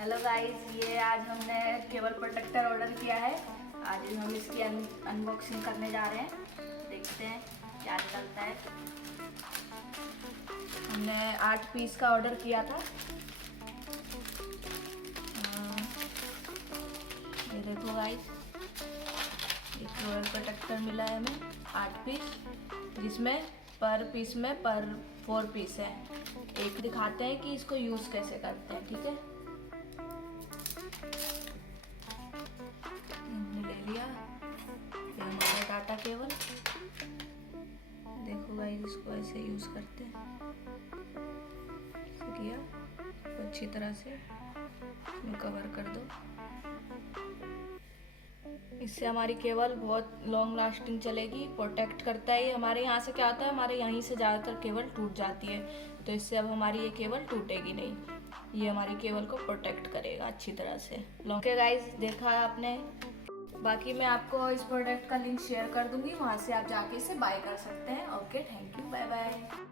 Hello guys, ये आज हमने केबल प्रोटेक्टर ऑर्डर किया है। आज हम इसकी अनबॉक्सिंग करने जा रहे हैं। देखते हैं क्या निकलता है। हमने 8 पीस का ऑर्डर किया था। ये देखो गाइस, एक केबल प्रोटेक्टर मिला है हमें 8 पीस, जिसमें पर पीस में 4 पीस है। एक दिखाते हैं कि इसको यूज़ कैसे करते हैं। ठीक है, हमने ले लिया ये हमारा डाटा केबल। देखो गाइस, इसको ऐसे यूज़ करते हैं। ऐसे किया तो अच्छी तरह से इसमें कवर कर दो। इससे हमारी केबल बहुत लॉन्ग लास्टिंग चलेगी, प्रोटेक्ट करता है। ये हमारे यहाँ से क्या होता है, हमारे यहीं से ज़्यादातर केबल टूट जाती है, तो इससे अब हमारी ये केबल टूटेगी नहीं। ये हमारी केबल को प्रोटेक्ट करेगा अच्छी तरह से। ओके गाइस, देखा आपने। बाकी मैं आपको इस प्रोडक्ट का लिंक शेयर कर दूंगी, वहाँ से आप जाके इसे बाय कर सकते हैं। Okay, thank you, bye bye.